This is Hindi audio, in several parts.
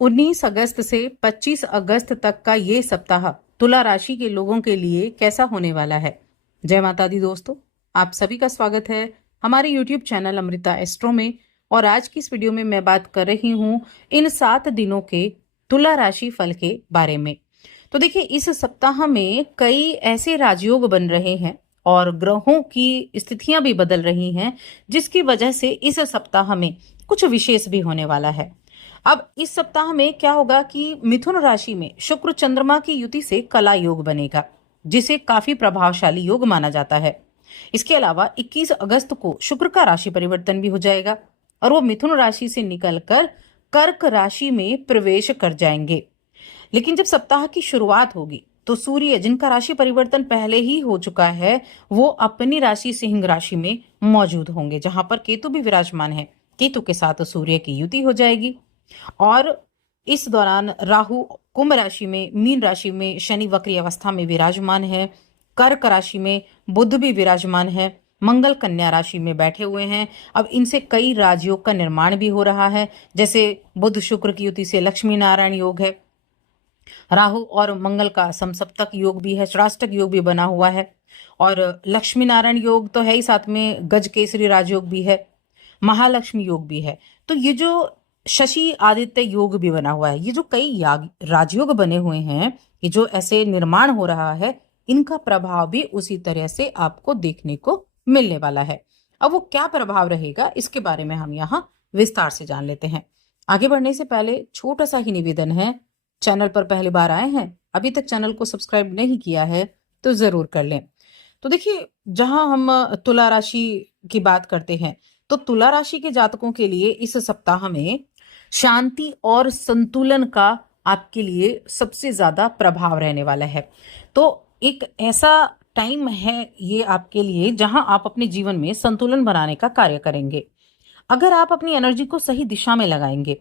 19 अगस्त से 25 अगस्त तक का ये सप्ताह तुला राशि के लोगों के लिए कैसा होने वाला है। जय माता दी दोस्तों, आप सभी का स्वागत है हमारे YouTube चैनल अमृता एस्ट्रो में। और आज की इस वीडियो में मैं बात कर रही हूँ इन 7 दिनों के तुला राशि फल के बारे में। तो देखिए, इस सप्ताह में कई ऐसे राजयोग बन रहे हैं और ग्रहों की स्थितियां भी बदल रही हैं, जिसकी वजह से इस सप्ताह में कुछ विशेष भी होने वाला है। अब इस सप्ताह में क्या होगा कि मिथुन राशि में शुक्र चंद्रमा की युति से कला योग बनेगा, जिसे काफी प्रभावशाली योग माना जाता है। इसके अलावा 21 अगस्त को शुक्र का राशि परिवर्तन भी हो जाएगा और वो मिथुन राशि से निकलकर कर्क राशि में प्रवेश कर जाएंगे। लेकिन जब सप्ताह की शुरुआत होगी तो सूर्य, जिनका राशि परिवर्तन पहले ही हो चुका है, वो अपनी राशि सिंह राशि में मौजूद होंगे, जहां पर केतु भी विराजमान है। केतु के साथ सूर्य की युति हो जाएगी और इस दौरान राहु कुंभ राशि में, मीन राशि में शनि वक्री अवस्था में विराजमान है। कर्क राशि में बुध भी विराजमान है। मंगल कन्या राशि में बैठे हुए हैं। अब इनसे कई राजयोग का निर्माण भी हो रहा है, जैसे बुध शुक्र की युति से लक्ष्मी नारायण योग है। राहु और मंगल का समसप्तक योग भी है, षष्टक योग भी बना हुआ है और लक्ष्मी नारायण योग तो है ही, साथ में गज केसरी राजयोग भी है, महालक्ष्मी योग भी है। तो ये जो शशि आदित्य योग भी बना हुआ है, ये जो कई राजयोग बने हुए हैं, ये जो ऐसे निर्माण हो रहा है, इनका प्रभाव भी उसी तरह से आपको देखने को मिलने वाला है। अब वो क्या प्रभाव रहेगा, इसके बारे में हम यहाँ विस्तार से जान लेते हैं। आगे बढ़ने से पहले छोटा सा ही निवेदन है, चैनल पर पहली बार आए हैं, अभी तक चैनल को सब्सक्राइब नहीं किया है तो जरूर कर लें। तो देखिए, जहां हम तुला राशि की बात करते हैं, तो तुला राशि के जातकों के लिए इस सप्ताह में शांति और संतुलन का आपके लिए सबसे ज्यादा प्रभाव रहने वाला है। तो एक ऐसा टाइम है ये आपके लिए, जहां आप अपने जीवन में संतुलन बनाने का कार्य करेंगे। अगर आप अपनी एनर्जी को सही दिशा में लगाएंगे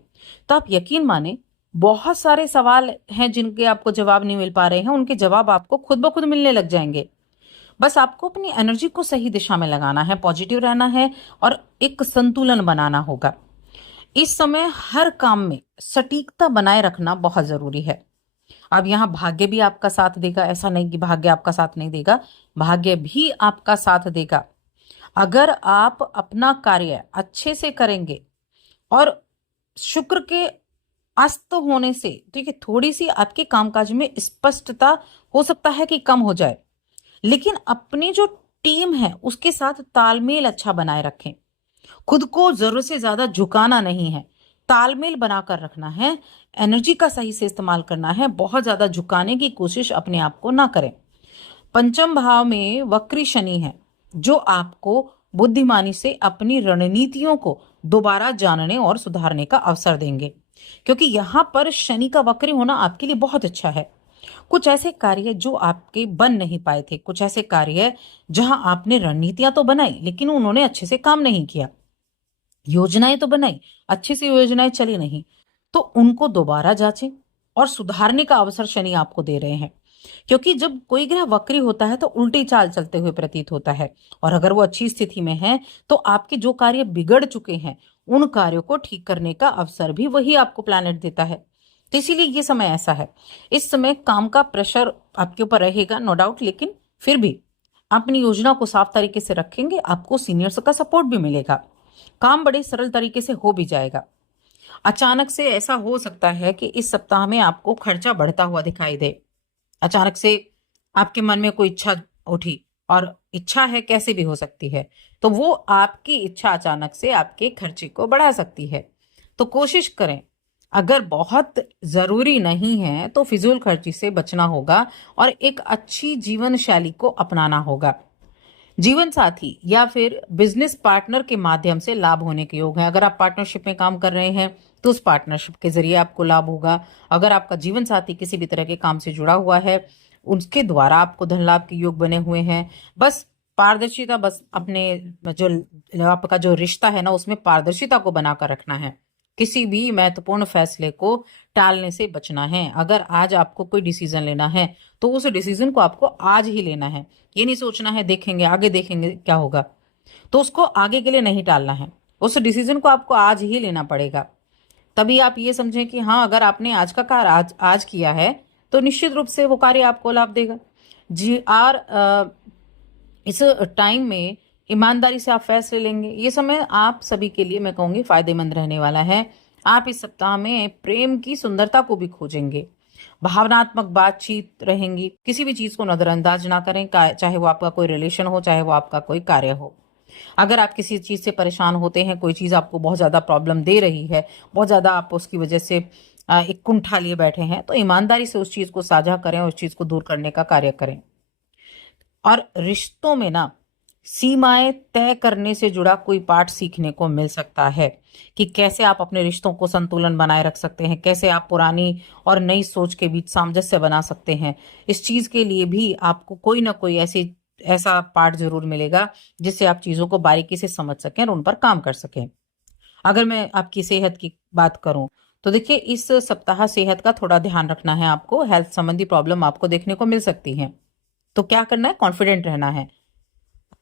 तो आप यकीन माने, बहुत सारे सवाल हैं जिनके आपको जवाब नहीं मिल पा रहे हैं, उनके जवाब आपको खुद ब खुद मिलने लग जाएंगे। बस आपको अपनी एनर्जी को सही दिशा में लगाना है, पॉजिटिव रहना है और एक संतुलन बनाना होगा। इस समय हर काम में सटीकता बनाए रखना बहुत जरूरी है। अब यहाँ भाग्य भी आपका साथ देगा, ऐसा नहीं कि भाग्य आपका साथ नहीं देगा, भाग्य भी आपका साथ देगा। अगर आप अपना कार्य अच्छे से करेंगे और शुक्र के अस्त होने से, ठीक है, थोड़ी सी आपके कामकाज में स्पष्टता हो सकता है कि कम हो जाए, लेकिन अपनी जो टीम है उसके साथ तालमेल अच्छा बनाए रखें। खुद को जरूरत से ज्यादा झुकाना नहीं है, तालमेल बनाकर रखना है। एनर्जी का सही से इस्तेमाल करना है, बहुत ज्यादा झुकाने की कोशिश अपने आप को ना करें। पंचम भाव में वक्री शनि है, जो आपको बुद्धिमानी से अपनी रणनीतियों को दोबारा जानने और सुधारने का अवसर देंगे, क्योंकि यहाँ पर शनि का वक्री होना आपके लिए बहुत अच्छा है। कुछ ऐसे कार्य जो आपके बन नहीं पाए थे, कुछ ऐसे कार्य जहां आपने रणनीतियां तो बनाई लेकिन उन्होंने अच्छे से काम नहीं किया, योजनाएं तो बनाई, अच्छे से योजनाएं चली नहीं, तो उनको दोबारा जांचें और सुधारने का अवसर शनि आपको दे रहे हैं। क्योंकि जब कोई ग्रह वक्री होता है तो उल्टी चाल चलते हुए प्रतीत होता है, और अगर वो अच्छी स्थिति में है तो आपके जो कार्य बिगड़ चुके हैं उन कार्यों को ठीक करने का अवसर भी वही आपको प्लैनेट देता है। तो इसीलिए ये समय ऐसा है। इस समय काम का प्रेशर आपके ऊपर रहेगा, नो डाउट, लेकिन फिर भी अपनी योजना को साफ तरीके से रखेंगे, आपको सीनियर्स का सपोर्ट भी मिलेगा, काम बड़े सरल तरीके से हो भी जाएगा। अचानक से ऐसा हो सकता है कि इस सप्ताह में आपको खर्चा बढ़ता हुआ दिखाई दे। अचानक से आपके मन में कोई इच्छा उठी, और इच्छा है कैसे भी हो सकती है, तो वो आपकी इच्छा अचानक से आपके खर्चे को बढ़ा सकती है। तो कोशिश करें, अगर बहुत जरूरी नहीं है तो फिजूल खर्ची से बचना होगा और एक अच्छी जीवन शैली को अपनाना होगा। जीवन साथी या फिर बिजनेस पार्टनर के माध्यम से लाभ होने के योग है। अगर आप पार्टनरशिप में काम कर रहे हैं तो उस पार्टनरशिप के जरिए आपको लाभ होगा। अगर आपका जीवन साथी किसी भी तरह के काम से जुड़ा हुआ है, उसके द्वारा आपको धन लाभ के योग बने हुए हैं। बस पारदर्शिता, बस अपने जो आपका जो रिश्ता है ना, उसमें पारदर्शिता को बनाकर रखना है। किसी भी महत्वपूर्ण फैसले को टालने से बचना है। अगर आज आपको कोई डिसीजन लेना है तो उस डिसीजन को आपको आज ही लेना है। ये नहीं सोचना है देखेंगे, आगे देखेंगे क्या होगा, तो उसको आगे के लिए नहीं टालना है। उस डिसीजन को आपको आज ही लेना पड़ेगा। तभी आप ये समझें कि हाँ, अगर आपने आज का कार्य आज किया है तो निश्चित रूप से वो कार्य आपको लाभ देगा। जी। और इस टाइम में ईमानदारी से आप फैसले लेंगे। ये समय आप सभी के लिए मैं कहूँगी फायदेमंद रहने वाला है। आप इस सप्ताह में प्रेम की सुंदरता को भी खोजेंगे। भावनात्मक बातचीत रहेंगी। किसी भी चीज़ को नज़रअंदाज ना करें, चाहे वो आपका कोई रिलेशन हो, चाहे वो आपका कोई कार्य हो। अगर आप किसी चीज़ से परेशान होते हैं, कोई चीज़ आपको बहुत ज़्यादा प्रॉब्लम दे रही है, बहुत ज़्यादा आप उसकी वजह से एक कुंठा लिए बैठे हैं, तो ईमानदारी से उस चीज़ को साझा करें और उस चीज़ को दूर करने का कार्य करें। और रिश्तों में ना सीमाएं तय करने से जुड़ा कोई पाठ सीखने को मिल सकता है कि कैसे आप अपने रिश्तों को संतुलन बनाए रख सकते हैं, कैसे आप पुरानी और नई सोच के बीच सामंजस्य बना सकते हैं। इस चीज के लिए भी आपको कोई ना कोई ऐसा पाठ जरूर मिलेगा जिससे आप चीजों को बारीकी से समझ सकें और उन पर काम कर सकें। अगर मैं आपकी सेहत की बात करूं तो देखिए, इस सप्ताह सेहत का थोड़ा ध्यान रखना है आपको। हेल्थ संबंधी प्रॉब्लम आपको देखने को मिल सकती है, तो क्या करना है, कॉन्फिडेंट रहना है,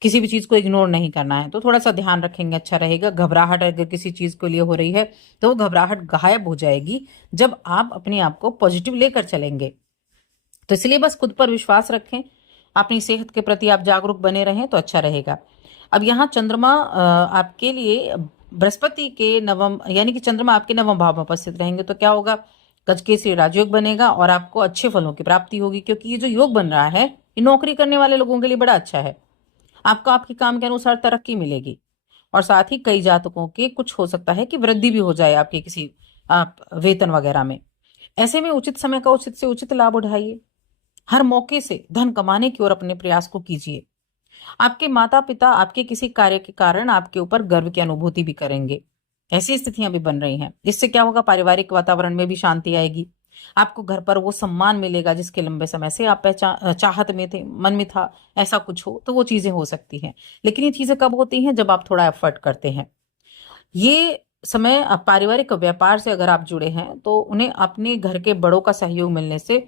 किसी भी चीज को इग्नोर नहीं करना है। तो थोड़ा सा ध्यान रखेंगे, अच्छा रहेगा। घबराहट अगर किसी चीज के लिए हो रही है तो वो घबराहट गायब हो जाएगी जब आप अपने आप को पॉजिटिव लेकर चलेंगे। तो इसलिए बस खुद पर विश्वास रखें, अपनी सेहत के प्रति आप जागरूक बने रहें तो अच्छा रहेगा। अब यहाँ चंद्रमा आपके लिए बृहस्पति के नवम, यानी कि चंद्रमा आपके नवम भाव में उपस्थित रहेंगे, तो क्या होगा, गजकेसरी राजयोग बनेगा और आपको अच्छे फलों की प्राप्ति होगी। क्योंकि ये जो योग बन रहा है, ये नौकरी करने वाले लोगों के लिए बड़ा अच्छा है। आपको आपके काम के अनुसार तरक्की मिलेगी और साथ ही कई जातकों के कुछ हो सकता है कि वृद्धि भी हो जाए आपके किसी आप वेतन वगैरह में। ऐसे में उचित समय का उचित से उचित लाभ उठाइए। हर मौके से धन कमाने की ओर अपने प्रयास को कीजिए। आपके माता पिता आपके किसी कार्य के कारण आपके ऊपर गर्व की अनुभूति भी करेंगे। ऐसी स्थितियां भी बन रही हैं। इससे क्या होगा, पारिवारिक वातावरण में भी शांति आएगी। आपको घर पर वो सम्मान मिलेगा जिसके लंबे समय से आप चाहत में थे, मन में था ऐसा कुछ हो, तो वो चीजें हो सकती हैं। लेकिन ये चीजें कब होती हैं, जब आप थोड़ा एफर्ट करते हैं। ये समय पारिवारिक व्यापार से अगर आप जुड़े हैं तो उन्हें अपने घर के बड़ों का सहयोग मिलने से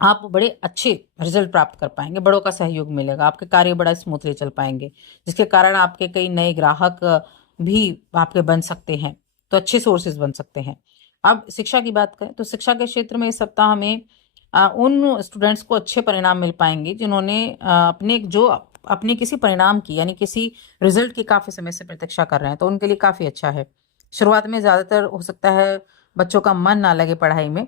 आप बड़े अच्छे रिजल्ट प्राप्त कर पाएंगे। बड़ों का सहयोग मिलेगा, आपके कार्य बड़ा स्मूथली चल पाएंगे, जिसके कारण आपके कई नए ग्राहक भी आपके बन सकते हैं, तो अच्छे सोर्सेज बन सकते हैं। अब शिक्षा की बात करें तो शिक्षा के क्षेत्र में इस सप्ताह में उन स्टूडेंट्स को अच्छे परिणाम मिल पाएंगे जिन्होंने अपने किसी परिणाम की, यानी किसी रिजल्ट की काफी समय से प्रतीक्षा कर रहे हैं, तो उनके लिए काफी अच्छा है। शुरुआत में ज्यादातर हो सकता है बच्चों का मन ना लगे पढ़ाई में,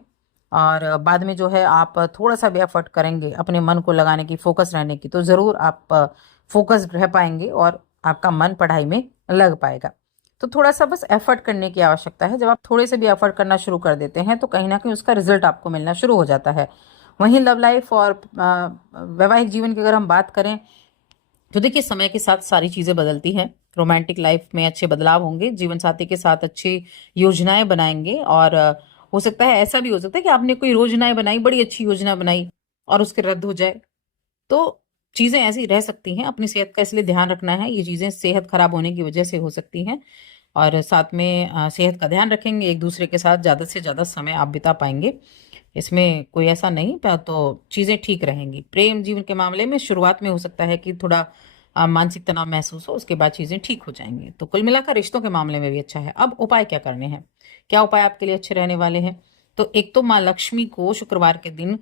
और बाद में जो है आप थोड़ा सा भी एफर्ट करेंगे अपने मन को लगाने की, फोकस रहने की, तो ज़रूर आप फोकस्ड रह पाएंगे और आपका मन पढ़ाई में लग पाएगा। तो थोड़ा सा बस एफर्ट करने की आवश्यकता है। जब आप थोड़े से भी एफर्ट करना शुरू कर देते हैं तो कहीं ना कहीं उसका रिजल्ट आपको मिलना शुरू हो जाता है। वहीं लव लाइफ और वैवाहिक जीवन की अगर हम बात करें तो देखिए, समय के साथ सारी चीज़ें बदलती हैं। रोमांटिक लाइफ में अच्छे बदलाव होंगे, जीवन साथी के साथ अच्छी योजनाएं बनाएंगे, और हो सकता है, ऐसा भी हो सकता है कि आपने कोई योजनाएं बनाई, बड़ी अच्छी योजना बनाई और उसके रद्द हो जाए। तो चीज़ें ऐसी रह सकती हैं। अपनी सेहत का इसलिए ध्यान रखना है। ये चीज़ें सेहत खराब होने की वजह से हो सकती हैं, और साथ में सेहत का ध्यान रखेंगे, एक दूसरे के साथ ज़्यादा से ज़्यादा समय आप बिता पाएंगे। इसमें कोई ऐसा नहीं, तो चीज़ें ठीक रहेंगी। प्रेम जीवन के मामले में शुरुआत में हो सकता है कि थोड़ा मानसिक तनाव महसूस हो, उसके बाद चीज़ें ठीक हो जाएंगी। तो कुल मिलाकर रिश्तों के मामले में भी अच्छा है। अब उपाय क्या करने हैं, क्या उपाय आपके लिए अच्छे रहने वाले हैं? तो एक तो माँ लक्ष्मी को शुक्रवार के दिन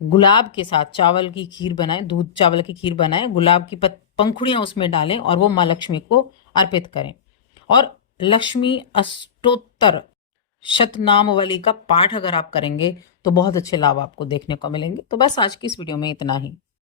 गुलाब के साथ चावल की खीर बनाएं, दूध चावल की खीर बनाएं, गुलाब की पंखुड़ियां उसमें डालें और वो माँ लक्ष्मी को अर्पित करें। और लक्ष्मी अष्टोत्तर शतनामावली का पाठ अगर आप करेंगे तो बहुत अच्छे लाभ आपको देखने को मिलेंगे। तो बस आज की इस वीडियो में इतना ही।